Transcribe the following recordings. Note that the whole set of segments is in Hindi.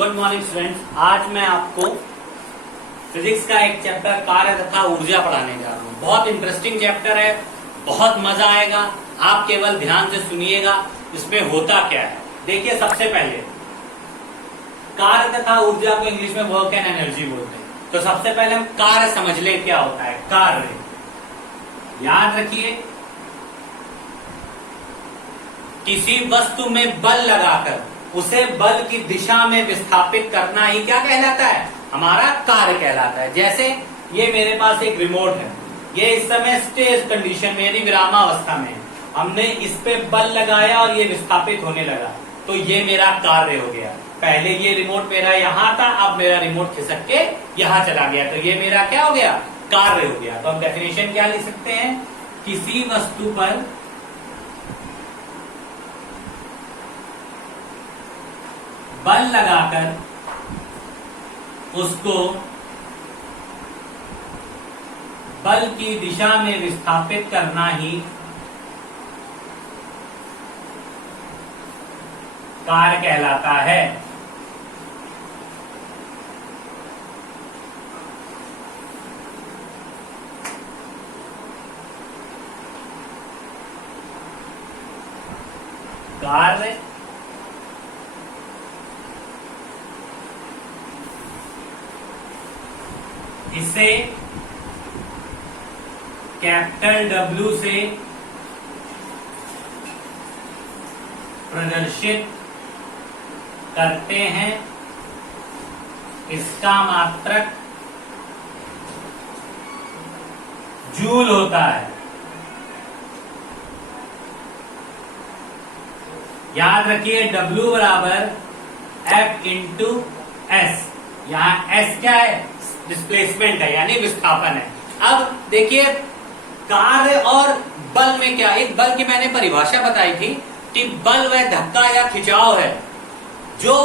Good morning students. आज मैं आपको फिजिक्स का एक चैप्टर कार्य तथा ऊर्जा पढ़ाने जा रहा हूँ। बहुत इंटरेस्टिंग चैप्टर है, बहुत मजा आएगा। आप केवल ध्यान से सुनिएगा इसमें होता क्या है। देखिए, सबसे पहले कार्य तथा ऊर्जा को इंग्लिश में वर्क एंड एनर्जी बोलते हैं। तो सबसे पहले हम कार्य समझ ले क्या होता है। कार्य याद रखिए, किसी वस्तु में बल लगाकर उसे बल की दिशा में विस्थापित करना ही क्या कहलाता है, हमारा कार्य कहलाता है। जैसे ये मेरे पास एक रिमोट है, ये इस समय स्टेज कंडीशन में यानी विरामावस्था में है। हमने इस पे बल लगाया और ये विस्थापित होने लगा, तो ये मेरा कार्य हो गया। पहले ये रिमोट मेरा यहाँ था, अब मेरा रिमोट खिसक के यहाँ चला गया, तो ये मेरा क्या हो गया, कार्य हो गया। तो हम डेफिनेशन क्या लिख सकते हैं, किसी वस्तु पर बल लगाकर उसको बल की दिशा में विस्थापित करना ही कार्य कहलाता है। कार्य इसे कैपिटल W से प्रदर्शित करते हैं। इसका मात्रक जूल होता है। याद रखिए, W बराबर F इंटू S। यहां S क्या है, डिस्प्लेसमेंट है यानी विस्थापन है। अब देखिए, कार्य और बल में क्या, एक बल की मैंने परिभाषा बताई थी कि बल वह धक्का या खिंचाव है जो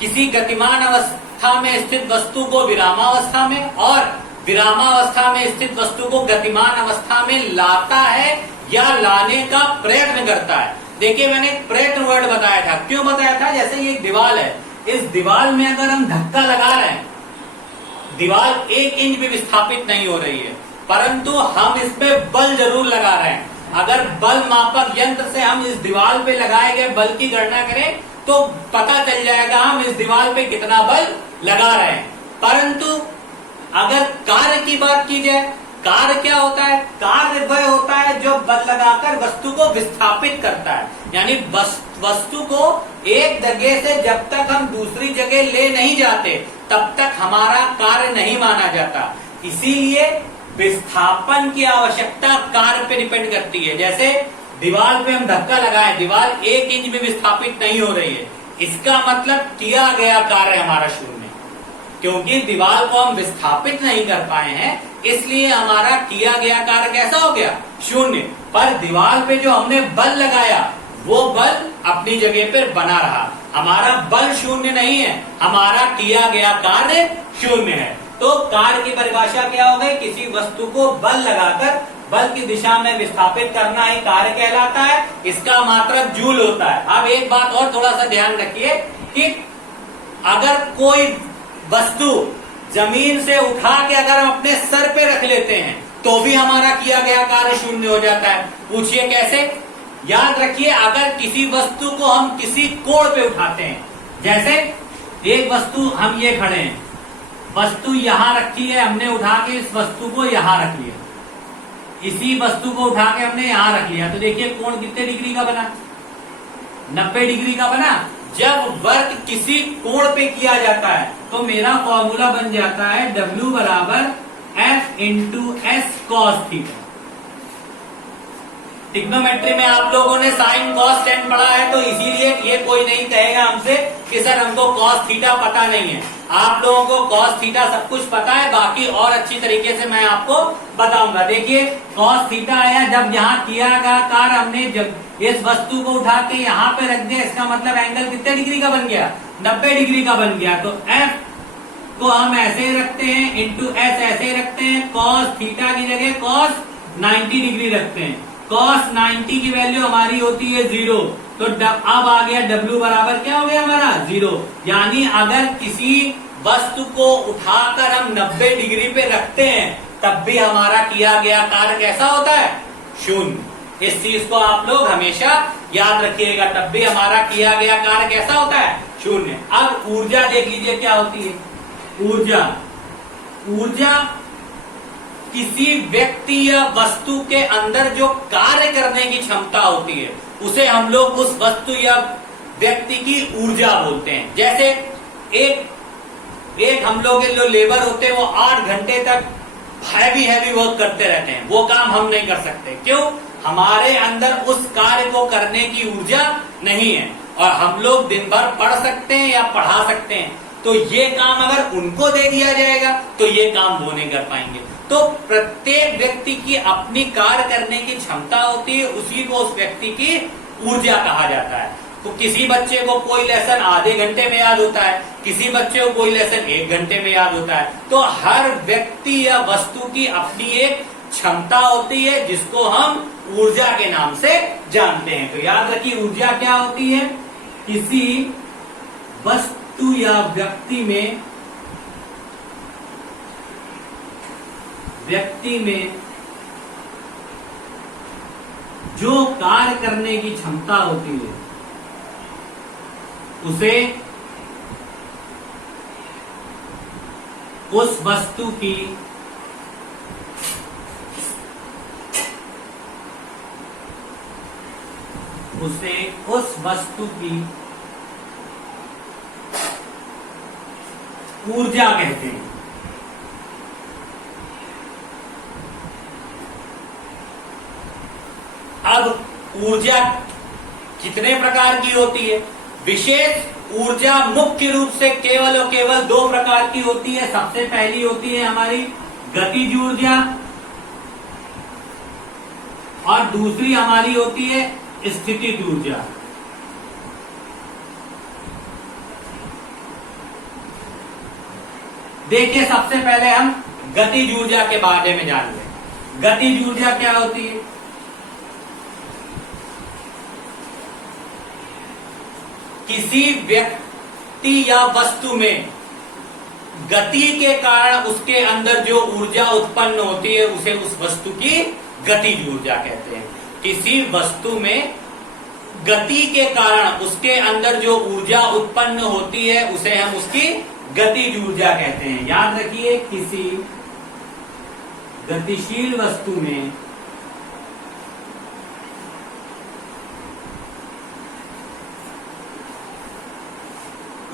किसी गतिमान अवस्था में स्थित वस्तु को विरामावस्था में और विरामावस्था में स्थित वस्तु को गतिमान अवस्था में लाता है या लाने का प्रयत्न करता है। देखिए, मैंने एक प्रयत्न वर्ड बताया था। क्यों बताया था, जैसे ये दीवार है, इस दीवार में अगर हम धक्का लगा रहे हैं, दीवार 1 इंच भी विस्थापित नहीं हो रही है, परंतु हम इसमें बल जरूर लगा रहे हैं। अगर बल मापक यंत्र से हम इस दीवार पे लगाए गए बल की गणना करें तो पता चल जाएगा हम इस दीवार पे कितना बल लगा रहे हैं। परंतु अगर कार्य की बात की जाए, कार्य क्या होता है, कार्य वह होता है जो बल लगाकर वस्तु को विस्थापित करता है। यानी वस्तु को एक जगह से जब तक हम दूसरी जगह ले नहीं जाते तब तक हमारा कार्य नहीं माना जाता। इसीलिए विस्थापन की आवश्यकता कार्य पे डिपेंड करती है। जैसे दीवार पे हम धक्का लगाए, दीवार 1 इंच भी विस्थापित नहीं हो रही है, इसका मतलब किया गया कार्य हमारा शून्य, क्योंकि दीवार को हम विस्थापित नहीं कर पाए हैं, इसलिए हमारा किया गया कार्य कैसा हो गया, शून्य। पर दीवार पे जो हमने बल लगाया वो बल अपनी जगह पर बना रहा। हमारा बल शून्य नहीं है, हमारा किया गया कार्य शून्य है। तो कार्य की परिभाषा क्या हो गई, किसी वस्तु को बल लगाकर बल की दिशा में विस्थापित करना ही कार्य कहलाता है। इसका मात्रक जूल होता है। अब एक बात और थोड़ा सा ध्यान रखिए कि अगर कोई वस्तु जमीन से उठा के अगर हम अपने सर पे रख लेते हैं तो भी हमारा किया गया कार्य शून्य हो जाता है। पूछिए कैसे। याद रखिए, अगर किसी वस्तु को हम किसी कोण पे उठाते हैं, जैसे एक वस्तु हम ये खड़े हैं, वस्तु यहां रखी है, हमने उठा के इस वस्तु को यहां रख लिया, इसी वस्तु को उठा के हमने यहां रख लिया, तो देखिए कोण कितने डिग्री का बना, 90 डिग्री का बना। जब वर्क किसी कोण पे किया जाता है तो मेरा फॉर्मूला बन जाता है W बराबर F into S cos theta. Trigonometry में आप लोगों ने साइन कॉस टेन पढ़ा है, तो इसीलिए ये कोई नहीं कहेगा हमसे कि सर हमको कॉस थीटा पता नहीं है। आप लोगों को कॉस थीटा सब कुछ पता है, बाकी और अच्छी तरीके से मैं आपको बताऊंगा। देखिए, कॉस थीटा आया जब यहाँ किया गया कार्य हमने जब इस वस्तु को उठा के यहाँ पे रख दिया, इसका मतलब एंगल कितने डिग्री का बन गया, 90 डिग्री का बन गया। तो F को हम ऐसे रखते हैं इंटू S ऐसे रखते हैं, कॉस थीटा की जगह कॉस 90 डिग्री रखते हैं। cos 90 की वैल्यू हमारी होती है 0, तो अब आ गया W बराबर क्या हो गया हमारा 0। यानी अगर किसी वस्तु को उठाकर हम 90 डिग्री पे रखते हैं तब भी हमारा किया गया कार्य कैसा होता है, शून्य। इस चीज को आप लोग हमेशा याद रखिएगा, तब भी हमारा किया गया कार्य कैसा होता है, शून्य। अब ऊर्जा देख लीजिए क्या होती है। ऊर्जा किसी व्यक्ति या वस्तु के अंदर जो कार्य करने की क्षमता होती है उसे हम लोग उस वस्तु या व्यक्ति की ऊर्जा बोलते हैं। जैसे एक हम लोग जो लेबर होते हैं वो 8 घंटे तक हैवी वर्क करते रहते हैं, वो काम हम नहीं कर सकते। क्यों? हमारे अंदर उस कार्य को करने की ऊर्जा नहीं है। और हम लोग दिन भर पढ़ सकते हैं या पढ़ा सकते हैं, तो ये काम अगर उनको दे दिया जाएगा तो ये काम वो नहीं कर पाएंगे। तो प्रत्येक व्यक्ति की अपनी कार्य करने की क्षमता होती है, उसी को उस व्यक्ति की ऊर्जा कहा जाता है। तो किसी बच्चे को कोई लेसन आधे घंटे में याद होता है, किसी बच्चे को कोई लेसन 1 घंटे में याद होता है। तो हर व्यक्ति या वस्तु की अपनी एक क्षमता होती है जिसको हम ऊर्जा के नाम से जानते हैं। तो याद रखिए ऊर्जा क्या होती है, किसी वस्तु या व्यक्ति में जो कार्य करने की क्षमता होती है उसे उस वस्तु की ऊर्जा कहते हैं। अब ऊर्जा कितने प्रकार की होती है? विशेष ऊर्जा मुख्य रूप से केवल और केवल 2 प्रकार की होती है। सबसे पहली होती है हमारी गतिज ऊर्जा और दूसरी हमारी होती है स्थितिज ऊर्जा। देखिए सबसे पहले हम गतिज ऊर्जा के बारे में जान लें। गतिज ऊर्जा क्या होती है? किसी व्यक्ति या वस्तु में गति के कारण उसके अंदर जो ऊर्जा उत्पन्न होती है उसे उस वस्तु की गतिज ऊर्जा कहते हैं। किसी वस्तु में गति के कारण उसके अंदर जो ऊर्जा उत्पन्न होती है उसे हम उसकी गतिज ऊर्जा कहते हैं। याद रखिए किसी गतिशील वस्तु में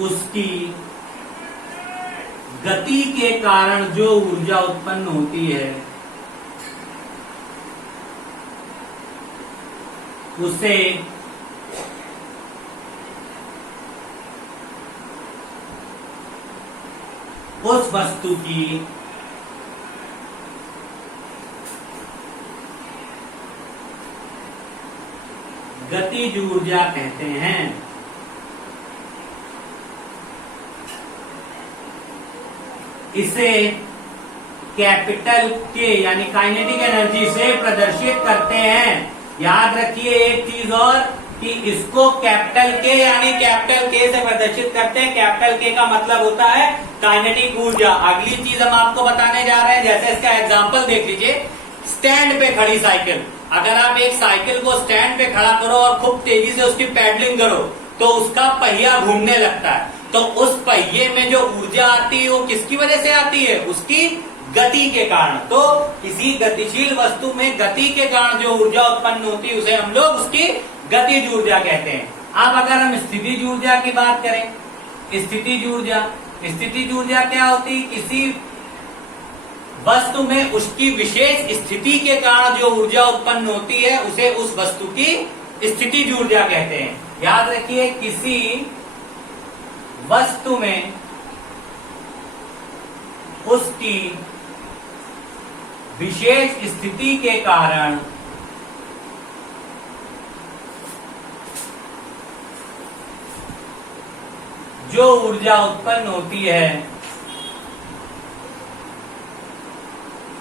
उसकी गति के कारण जो ऊर्जा उत्पन्न होती है उसे उस वस्तु की गतिज ऊर्जा कहते हैं। इसे कैपिटल के यानी काइनेटिक एनर्जी से प्रदर्शित करते हैं। याद रखिए एक चीज और कि इसको कैपिटल के यानी कैपिटल के से प्रदर्शित करते हैं। कैपिटल के का मतलब होता है काइनेटिक ऊर्जा। अगली चीज हम आपको बताने जा रहे हैं, जैसे इसका एग्जांपल देख लीजिए। स्टैंड पे खड़ी साइकिल, अगर आप एक साइकिल को स्टैंड पे खड़ा करो और खूब तेजी से उसकी पैडलिंग करो तो उसका पहिया घूमने लगता है। तो उस पहिए में जो ऊर्जा आती है वो किसकी वजह से आती है? उसकी गति के कारण। तो किसी गतिशील वस्तु में गति के कारण जो ऊर्जा उत्पन्न होती है उसे हम लोग उसकी गतिज ऊर्जा कहते हैं। अब अगर हम स्थितिज ऊर्जा की बात करें, स्थितिज ऊर्जा क्या होती है? किसी वस्तु में उसकी विशेष स्थिति के कारण जो ऊर्जा उत्पन्न होती है उसे उस वस्तु की स्थितिज ऊर्जा कहते हैं। याद रखिए किसी वस्तु में उसकी विशेष स्थिति के कारण जो ऊर्जा उत्पन्न होती है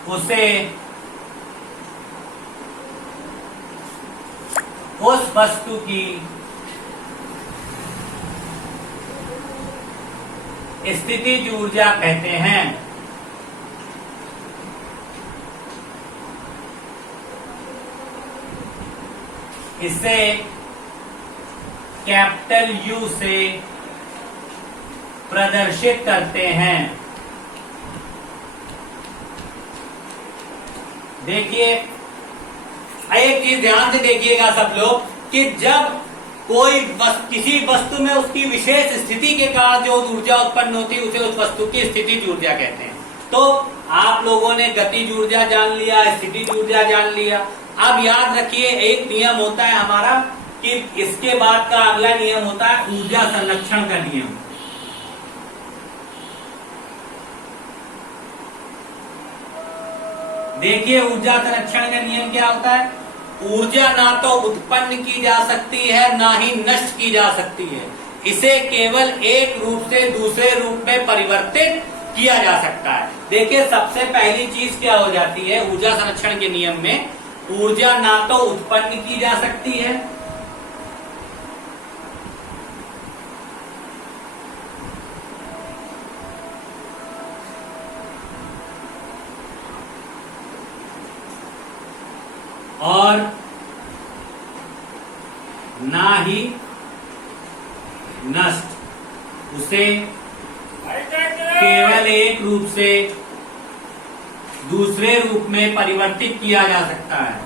उसे उस वस्तु की स्थितिज ऊर्जा कहते हैं। इसे कैपिटल यू से प्रदर्शित करते हैं। देखिए, एक चीज ध्यान से देखिएगा सब लोग कि जब कोई किसी वस्तु में उसकी विशेष स्थिति के कारण जो ऊर्जा उत्पन्न होती है उसे उस वस्तु की स्थितिज ऊर्जा कहते हैं। तो आप लोगों ने गतिज ऊर्जा जान लिया, स्थितिज ऊर्जा जान लिया। अब याद रखिए, एक नियम होता है हमारा कि इसके बाद का अगला नियम होता है ऊर्जा संरक्षण का नियम। देखिए, ऊर्जा संरक्षण का नियम क्या होता है? ऊर्जा ना तो उत्पन्न की जा सकती है ना ही नष्ट की जा सकती है। इसे केवल एक रूप से दूसरे रूप में परिवर्तित किया जा सकता है। देखिए, सबसे पहली चीज क्या हो जाती है ऊर्जा संरक्षण के नियम में? ऊर्जा ना तो उत्पन्न की जा सकती है और ना ही नष्ट। उसे केवल एक रूप से दूसरे रूप में परिवर्तित किया जा सकता है।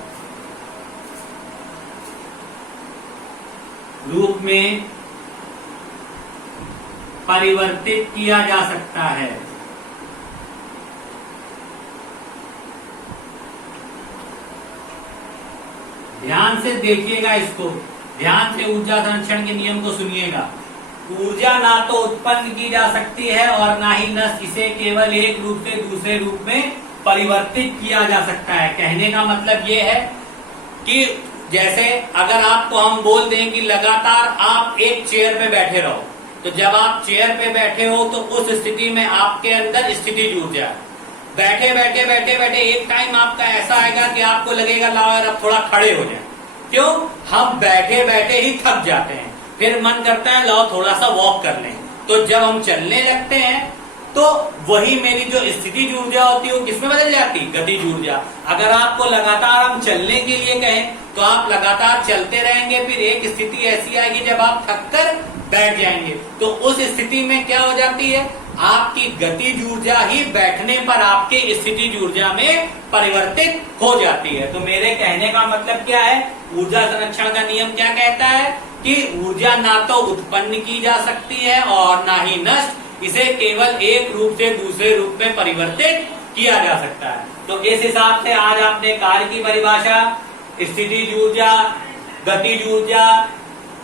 रूप में परिवर्तित किया जा सकता है। ध्यान से देखिएगा इसको, ध्यान से ऊर्जा संरक्षण के नियम को सुनिएगा। ऊर्जा ना तो उत्पन्न की जा सकती है और ना ही नष्ट। इसे केवल एक रूप से दूसरे रूप में परिवर्तित किया जा सकता है। कहने का मतलब ये है कि जैसे अगर आपको हम बोल दें कि लगातार आप एक चेयर पे बैठे रहो, तो जब आप चेयर पे बैठे हो तो उस स्थिति में आपके अंदर स्थितिज ऊर्जा, बैठे बैठे बैठे बैठे एक टाइम आपका ऐसा आएगा कि आपको लगेगा लाओ यार अब थोड़ा खड़े हो जाए। क्यों? हम बैठे बैठे ही थक जाते हैं, फिर मन करता है लाओ थोड़ा सा वॉक कर लें। तो जब हम चलने लगते हैं तो वही मेरी जो स्थितिज ऊर्जा होती है वो किसमें बदल जाती है? गतिज ऊर्जा। अगर आपको लगातार हम चलने के लिए कहें तो आप लगातार चलते रहेंगे, फिर एक स्थिति ऐसी आएगी जब आप थक कर बैठ जाएंगे। तो उस स्थिति में क्या हो जाती है? आपकी गतिज ऊर्जा ही बैठने पर आपके स्थितिज ऊर्जा में परिवर्तित हो जाती है। तो मेरे कहने का मतलब क्या है? ऊर्जा संरक्षण का नियम क्या कहता है कि ऊर्जा ना तो उत्पन्न की जा सकती है और ना ही नष्ट। इसे केवल एक रूप से दूसरे रूप में परिवर्तित किया जा सकता है। तो इस हिसाब से आज आपने कार्य की परिभाषा, स्थितिज ऊर्जा, गतिज ऊर्जा,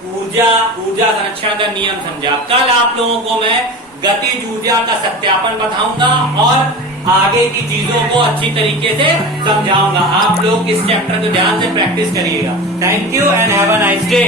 ऊर्जा संरक्षण का नियम समझा। कल आप लोगों को मैं गतिज ऊर्जा का सत्यापन बताऊंगा और आगे की चीजों को अच्छी तरीके से समझाऊंगा। आप लोग इस चैप्टर को ध्यान से प्रैक्टिस करिएगा। Thank you and have a nice day.